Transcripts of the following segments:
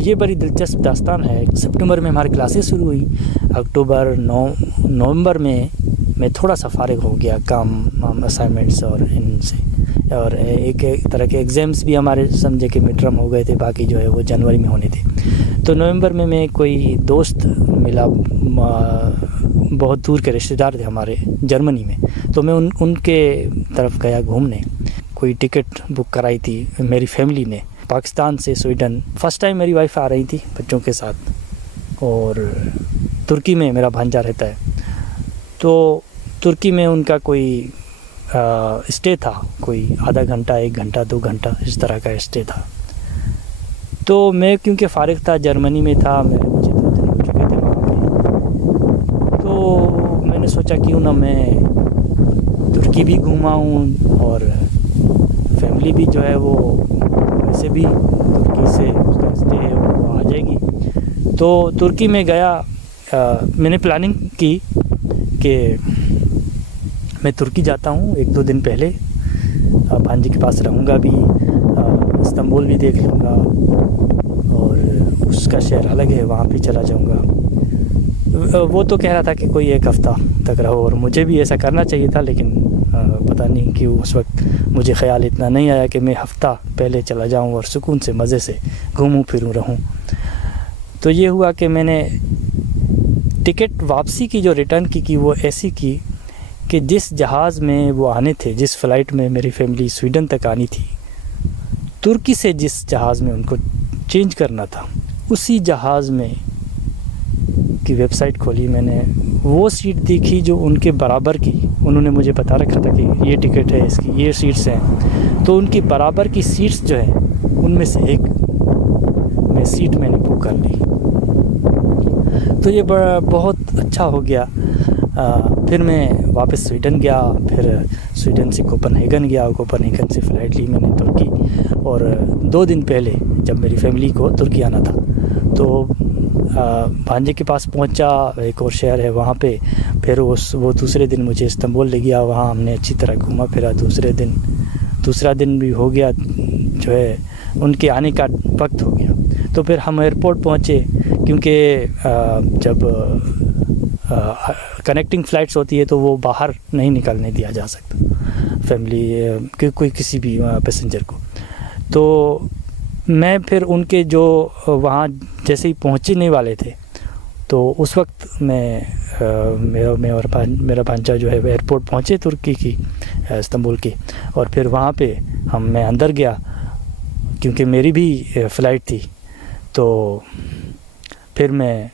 ये बड़ी दिलचस्प दास्तान है। सितंबर में हमारी क्लासेस शुरू हुई। नवंबर में मैं थोड़ा सा फारिग हो गया काम असाइनमेंट्स और इनसे, और एक तरह के एग्ज़ाम्स भी हमारे समझे कि मिड टर्म हो गए थे, बाकी जो है वो जनवरी में होने थे। तो नवंबर में मैं कोई दोस्त मिला, बहुत दूर के रिश्तेदार थे हमारे जर्मनी में, तो मैं उनके तरफ गया घूमने। कोई टिकट बुक कराई थी मेरी फैमिली ने पाकिस्तान से स्वीडन। फ़र्स्ट टाइम मेरी वाइफ आ रही थी बच्चों के साथ, और तुर्की में मेरा भांजा रहता है। तो तुर्की में उनका कोई स्टे था, कोई आधा घंटा, 1 घंटा, 2 घंटा इस तरह का स्टे था। तो मैं क्योंकि फ़ारिग था, जर्मनी में था, मुझे 2 दिन हो चुके थे वहाँ पे, तो मैंने सोचा क्यों ना मैं तुर्की भी घूमाऊँ और फैमिली भी जो है वो वैसे भी तुर्की से उसका स्टे है वो आ जाएगी। तो तुर्की में गया। मैंने प्लानिंग की कि मैं तुर्की जाता हूँ 1-2 दिन पहले, भांजे के पास रहूँगा भी, इस्तांबुल भी देख लूँगा, और उसका शहर अलग है, वहाँ भी चला जाऊँगा। वो तो कह रहा था कि कोई 1 हफ़्ता तक रहो, और मुझे भी ऐसा करना चाहिए था, लेकिन पता नहीं क्यों उस वक्त मुझे ख़्याल इतना नहीं आया कि मैं हफ़्ता पहले चला जाऊँ और सुकून से मज़े से घूमूं फिरूं रहूं। तो ये हुआ कि मैंने टिकट वापसी की जो रिटर्न की वो ऐसी की कि जिस जहाज़ में वो आने थे, जिस फ़्लाइट में मेरी फैमिली स्वीडन तक आनी थी, तुर्की से जिस जहाज़ में उनको चेंज करना था, उसी जहाज़ में की वेबसाइट खोली मैंने, वो सीट देखी जो उनके बराबर की। उन्होंने मुझे बता रखा था कि ये टिकट है, इसकी ये सीट्स हैं, तो उनकी बराबर की सीट्स जो है उनमें से एक सीट मैंने बुक कर ली। तो ये बहुत अच्छा हो गया। फिर मैं वापस स्वीडन गया, फिर स्वीडन से कोपेनहेगन गया, कोपेनहेगन से फ़्लाइट ली मैंने तुर्की। और 2 दिन पहले जब मेरी फैमिली को तुर्की आना था, तो भांजे के पास पहुंचा, एक और शहर है वहाँ पे। फिर वो दूसरे दिन मुझे इस्तांबुल ले गया, वहाँ हमने अच्छी तरह घूमा फिरा। दूसरा दिन भी हो गया, जो है उनके आने का वक्त हो गया। तो फिर हम एयरपोर्ट पहुँचे, क्योंकि जब कनेक्टिंग फ़्लाइट्स होती है तो वो बाहर नहीं निकलने दिया जा सकता फैमिली कोई किसी भी पैसेंजर को। तो मैं फिर उनके जो वहाँ जैसे ही पहुँचने वाले थे, तो उस वक्त मेरा भांजा जो है एयरपोर्ट पहुँचे तुर्की की, इस्तांबुल की। और फिर वहाँ पे मैं अंदर गया, क्योंकि मेरी भी फ़्लाइट थी। तो फिर मैं,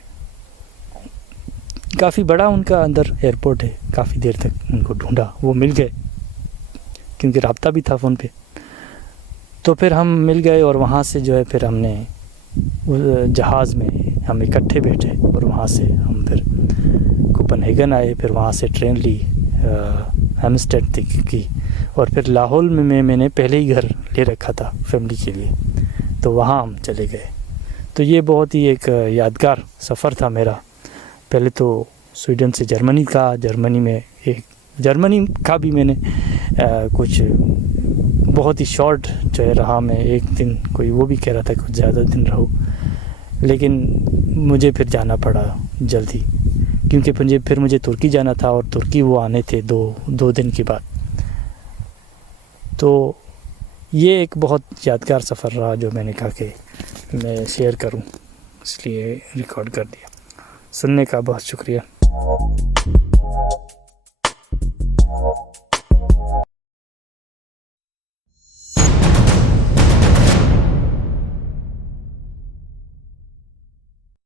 काफ़ी बड़ा उनका अंदर एयरपोर्ट है, काफ़ी देर तक उनको ढूंढा, वो मिल गए, क्योंकि राब्ता भी था फ़ोन पे। तो फिर हम मिल गए, और वहाँ से जो है फिर हमने जहाज़ में हम इकट्ठे बैठे, और वहाँ से हम फिर कोपेनहेगन आए। फिर वहाँ से ट्रेन ली हेमस्टेड तक की, और फिर लाहौल में मैंने पहले ही घर ले रखा था फैमिली के लिए, तो वहाँ हम चले गए। तो ये बहुत ही एक यादगार सफ़र था मेरा। पहले तो स्वीडन से जर्मनी का भी मैंने कुछ बहुत ही शॉर्ट जो है रहा मैं, 1 दिन, कोई वो भी कह रहा था कुछ ज़्यादा दिन रहो, लेकिन मुझे फिर जाना पड़ा जल्दी, क्योंकि फिर मुझे तुर्की जाना था, और तुर्की वो आने थे 2 दिन के बाद। तो ये एक बहुत यादगार सफ़र रहा जो मैंने कहा कि मैं शेयर करूं, इसलिए रिकॉर्ड कर दिया। सुनने का बहुत शुक्रिया।